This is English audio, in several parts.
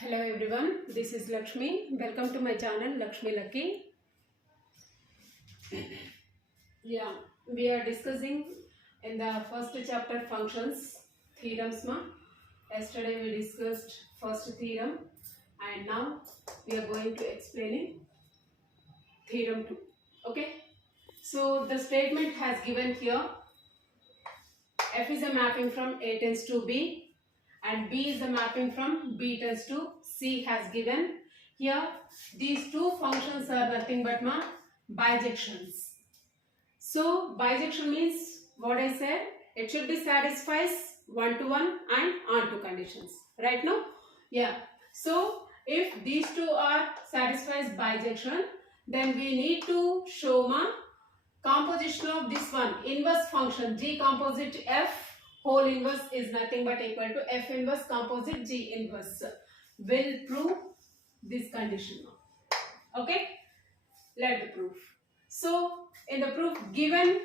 Hello everyone, this is Lakshmi. Welcome to my channel Lakshmi Lucky. Yeah, we are discussing in the first chapter functions, theorems. Yesterday we discussed first theorem and now we are going to explain theorem 2. Okay, so the statement has given here f is a mapping from A tends to B and B is the mapping from B tends to C has given. Here these two functions are nothing but bijections. So bijection means what I said, it should be satisfies one-to-one and onto conditions. Right now? Yeah. So if these two are satisfies bijection, then we need to show composition of this one inverse function G composite F whole inverse is nothing but equal to F inverse composite G inverse will prove this condition. Okay, let the proof. So in the proof given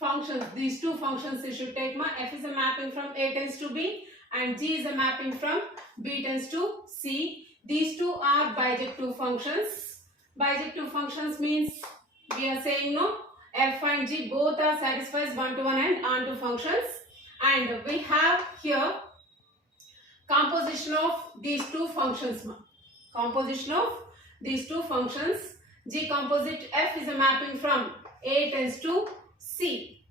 functions, these two functions you should take F is a mapping from A tends to B and G is a mapping from B tends to C. These two are bijective functions. Bijective functions means we are saying no, F and G both are satisfies one-to-one and onto functions, and we have here composition of these two functions. Composition of these two functions, G composite F is a mapping from A tends to C.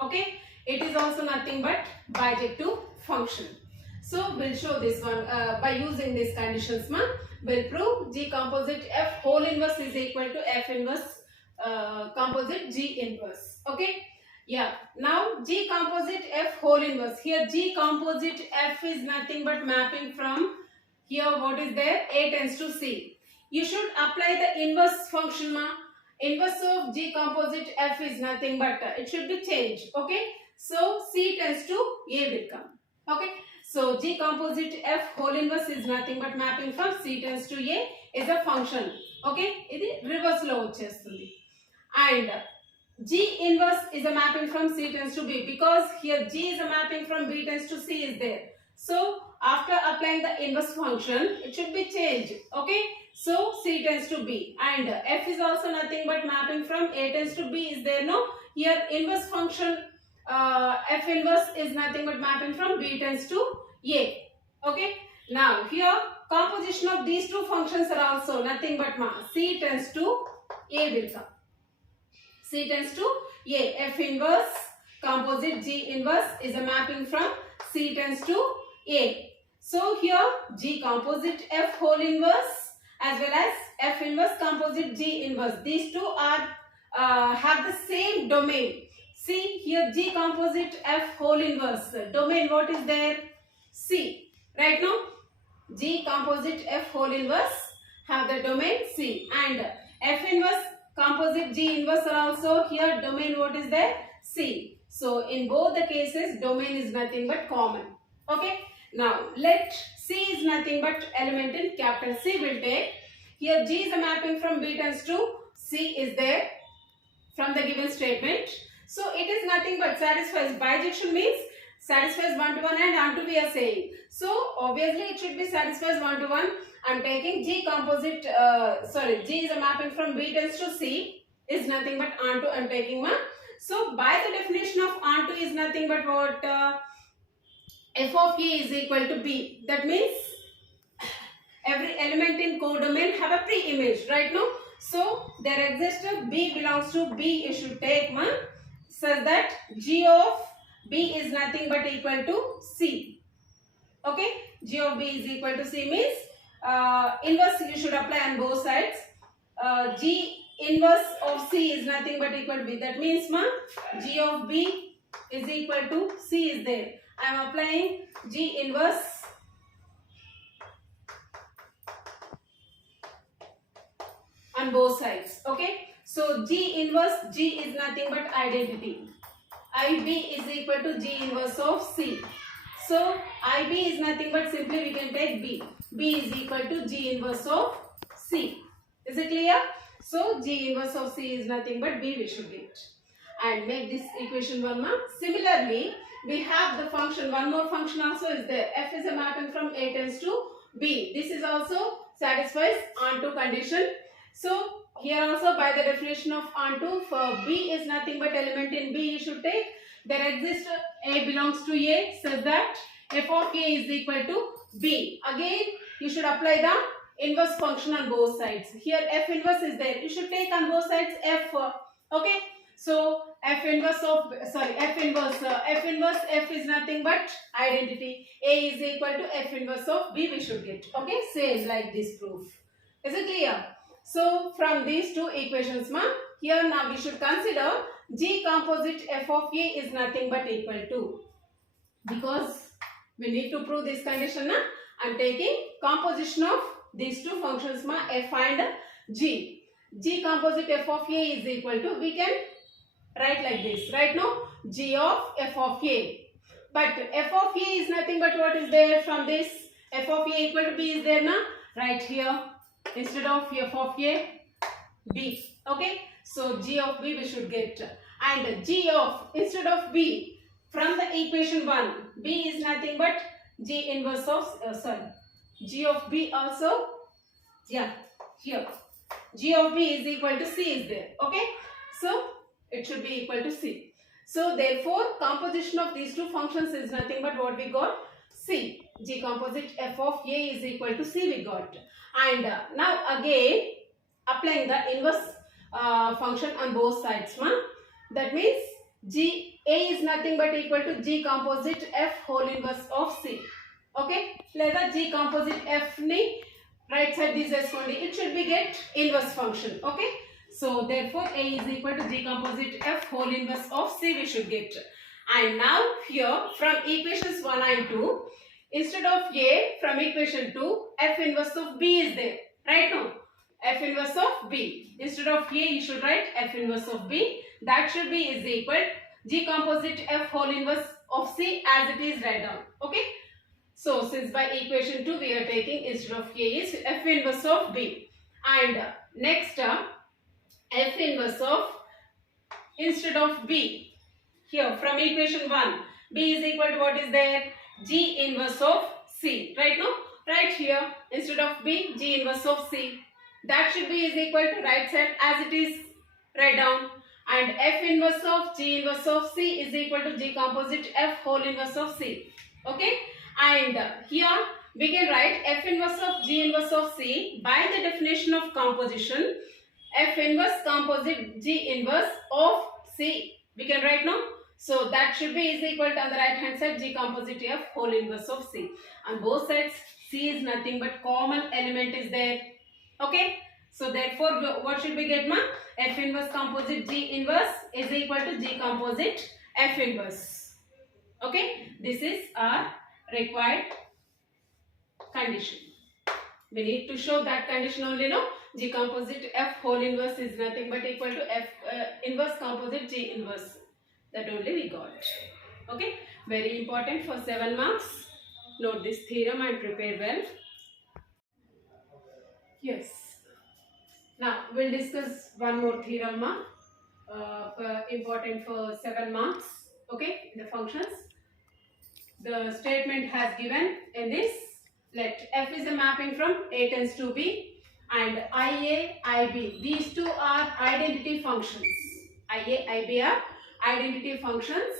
Okay, it is also nothing but bijective function. So we'll show this one by using these conditions. We'll prove G composite F whole inverse is equal to F inverse composite G inverse. Okay, yeah. Now G composite F whole inverse. Here G composite F is nothing but mapping from here what is there A tends to C. You should apply the inverse function. Inverse of G composite F is nothing but it should be changed. Okay, so C tends to A will come. Okay, so G composite F whole inverse is nothing but mapping from C tends to A is a function. Okay, ఇది reverse లో వచ్చేస్తుంది. And G inverse is a mapping from C tends to B because here G is a mapping from B tends to C is there. So after applying the inverse function, it should be changed. Okay, so C tends to B and F is also nothing but mapping from A tends to B is there. No, here inverse function F inverse is nothing but mapping from B tends to A. Okay, now here composition of these two functions are also nothing but C tends to A will come. C tends to A. F inverse composite G inverse is a mapping from C tends to A. So here G composite F whole inverse as well as F inverse composite G inverse. These two are have the same domain. See here G composite F whole inverse domain what is there? C. Right now G composite F whole inverse have the domain C and F inverse composite G inverse are also here domain what is there? C. So in both the cases domain is nothing but common. Okay. Now let C is nothing but element in capital C will take. Here G is a mapping from B tends to C is there from the given statement. So it is nothing but satisfies bijection means satisfies one-to-one and onto we are saying. So obviously it should be satisfies one-to-one. I am taking G composite, G is a mapping from B tends to C is nothing but onto I am taking one. So by the definition of onto is nothing but what? F of A is equal to B. That means every element in codomain have a pre-image, right now. So there exists a B belongs to B, you should take such that G of B is nothing but equal to C. Okay, G of B is equal to C means inverse you should apply on both sides. G inverse of C is nothing but equal to B. That means G of B is equal to C is there. I am applying G inverse on both sides. Okay, so G inverse G is nothing but identity. IB is equal to G inverse of C. So IB is nothing but simply we can take B. B is equal to G inverse of C. Is it clear? So G inverse of C is nothing but B we should get. And make this equation 1 Similarly, we have the function, one more function also is there. F is a mapping from A tends to B. This is also satisfies onto condition. So here also by the definition of onto, for B is nothing but element in B you should take. There exists A belongs to A such that f of A is equal to B. Again you should apply the inverse function on both sides. Here f inverse is there. You should take on both sides f. Okay. So f inverse f is nothing but identity. A is equal to f inverse of B we should get. Okay. Same like this proof. Is it clear? So from these two equations, here now we should consider G composite f of A is nothing but equal to, because we need to prove this condition. I am taking composition of these two functions, f and g. G composite f of A is equal to, we can write like this right now, g of f of A. But f of A is nothing but what is there from this? F of A equal to B is there now. Right here instead of f of A, B. Okay. So g of B we should get, and g of, instead of B, from the equation 1, B is nothing but g inverse of g of B also, yeah, here g of B is equal to C is there. Okay. So it should be equal to C. So therefore composition of these two functions is nothing but what we got? C. G composite f of A is equal to C we got. And now again applying the inverse function on both sides. That means G A is nothing but equal to G composite f whole inverse of C. Okay. Let G composite f ni right side this చేసుకోండి. It should be get inverse function. Okay. So therefore A is equal to G composite f whole inverse of C we should get. And now here from equations 1 and 2, instead of A, from equation 2, f inverse of B is there. Right now, f inverse of B. Instead of A, you should write f inverse of B. That should be is equal G composite f whole inverse of C as it is right down. Okay. So since by equation 2 we are taking instead of A is f inverse of B. And next f inverse of, instead of B, here from equation 1, B is equal to what is there? G inverse of C. Right now, right here instead of B, G inverse of C. That should be is equal to right side as it is right down. And f inverse of G inverse of C is equal to G composite f whole inverse of C. Okay. And here we can write f inverse of G inverse of C by the definition of composition. F inverse composite G inverse of C we can write now. So that should be is equal to on the right hand side G composite F whole inverse of C. On both sides C is nothing but common element is there. Okay. So therefore what should we get, F inverse composite G inverse is equal to G composite F inverse. Okay. This is our required condition. We need to show that condition only, no? G composite F whole inverse is nothing but equal to F inverse composite G inverse. That only we got. Okay. Very important for 7 marks. Note this theorem and prepare well. Yes. Now we'll discuss one more theorem, important for 7 marks. Okay. The functions. The statement has given in this. Let F is a mapping from A tends to B. And IA, IB, these two are identity functions. IA, IB are identity functions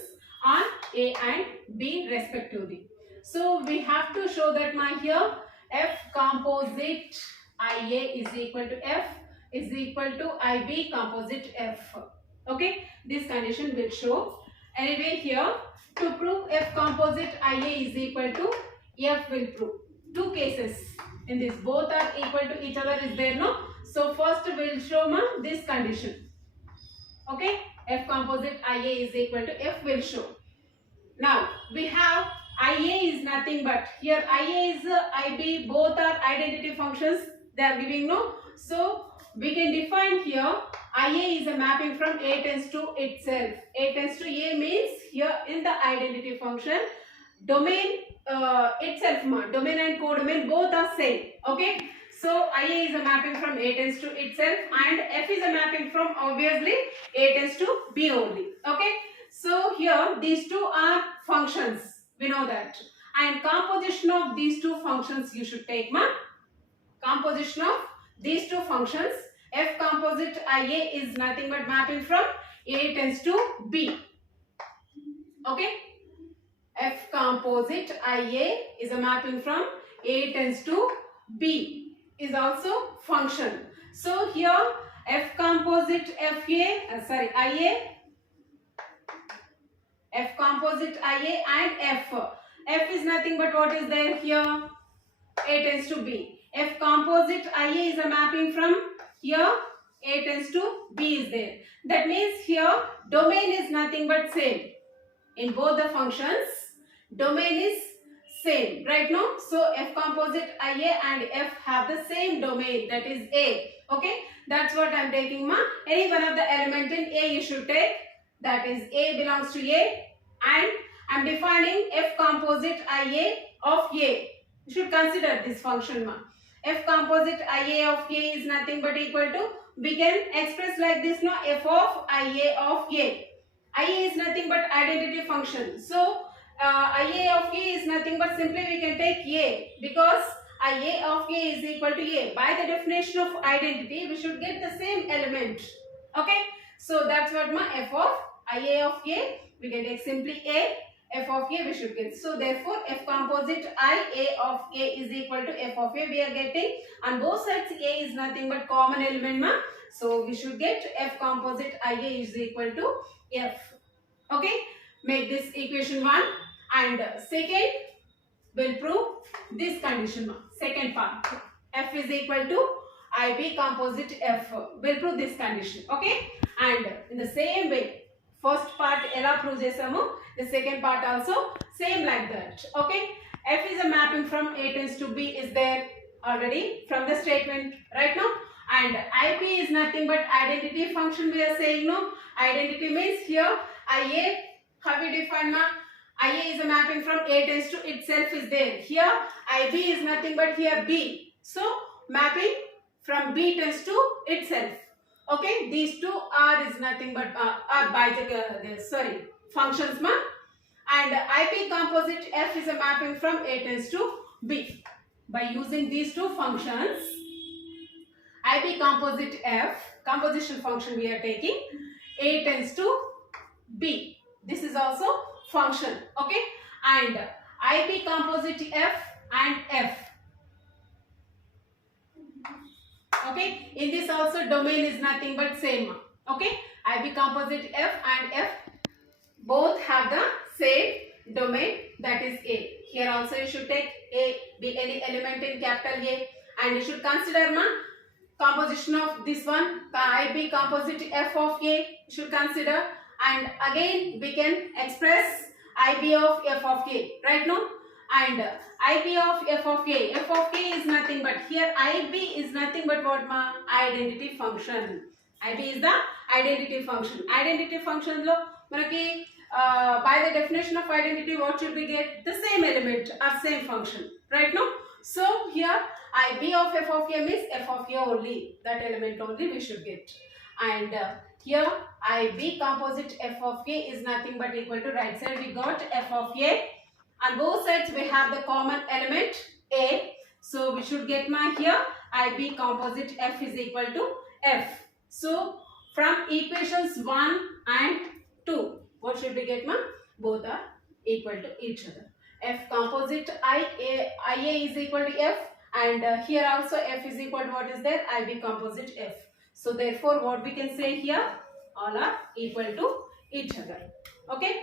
on A and B respectively. So we have to show that here F composite IA is equal to F is equal to IB composite F. Okay, this condition will show. Anyway, here to prove F composite IA is equal to F will prove. Two cases in this, both are equal to each other is there, no? So first we will show this condition. Okay, F composite IA is equal to F will show. Now we have IA is nothing but, here IA is IB, both are identity functions they are giving, no? So we can define here IA is a mapping from A tends to itself. A tends to A means here in the identity function domain itself, domain and codomain both are same. Okay. So IA is a mapping from A tends to itself and F is a mapping from obviously A tends to B only. Okay. So here these two are functions. We know that. and composition of these two functions you should take ma. Composition of these two functions, f composite IA is nothing but mapping from A tends to B. Okay, f composite IA is a mapping from A tends to B is also function. So here f composite IA, f composite IA and f is nothing but what is there here, A tends to B. F composite IA is a mapping from here A tends to B is there. That means here domain is nothing but same. In both the functions domain is same, right now. So f composite IA and f have the same domain, that is A. Okay, that's what I am taking ma. Any one of the element in A you should take, that is A belongs to A, and I am defining f composite IA of A. You should consider this function ma. F composite IA of A is nothing but equal to, we can express like this now, f of IA of A. IA is nothing but identity function. So IA of A is nothing but simply we can take A, because IA of A is equal to A. By the definition of identity we should get the same element. Okay, so that's what my f of IA of A, we can take simply A, f of A we should get. So therefore f composite IA of A is equal to f of A we are getting. On both sides A is nothing but common element ma. So we should get f composite IA is equal to f. Okay, make this equation 1, and second will prove this condition ma. Second part, f is equal to IB composite f will prove this condition. Okay, and in the same way first part ela prove chesamu, the second part also same like that. Okay, f is a mapping from A tends to B is there already from the statement right now, and IP is nothing but identity function we are saying no. Identity means here IA, how we define ma, IA is a mapping from A tends to itself is there. Here IB is nothing but here B. So mapping from B tends to itself. Okay, these two are is nothing but functions ma, and IP composite F is a mapping from A tends to B. By using these two functions, IP composite F, composition function we are taking, A tends to B. This is also function. Okay, and IP composite F and F. Okay, in this also domain is nothing but same. Okay, IB composite F and F both have the same domain, that is A. Here also you should take A, be any element in capital A, and you should consider ma composition of this one, IB composite F of A you should consider, and again we can express IB of F of A right now, and IB of F of A. F of A is nothing but here IB is nothing but what ma, identity function. IB is the identity function. Identity function lo manaki by the definition of identity what should we get? The same element or same function right now. So here IB of F of A means F of A only, that element only we should get, and here IB composite F of A is nothing but equal to, right side we got F of A. On both sides we have the common element A. So we should get my here IB composite F is equal to F. So from equations 1 and 2, what should we get ma? Both are equal to each other. F composite IA is equal to F, and here also F is equal to what is there? IB composite F. So therefore what we can say here, all are equal to each other. Okay.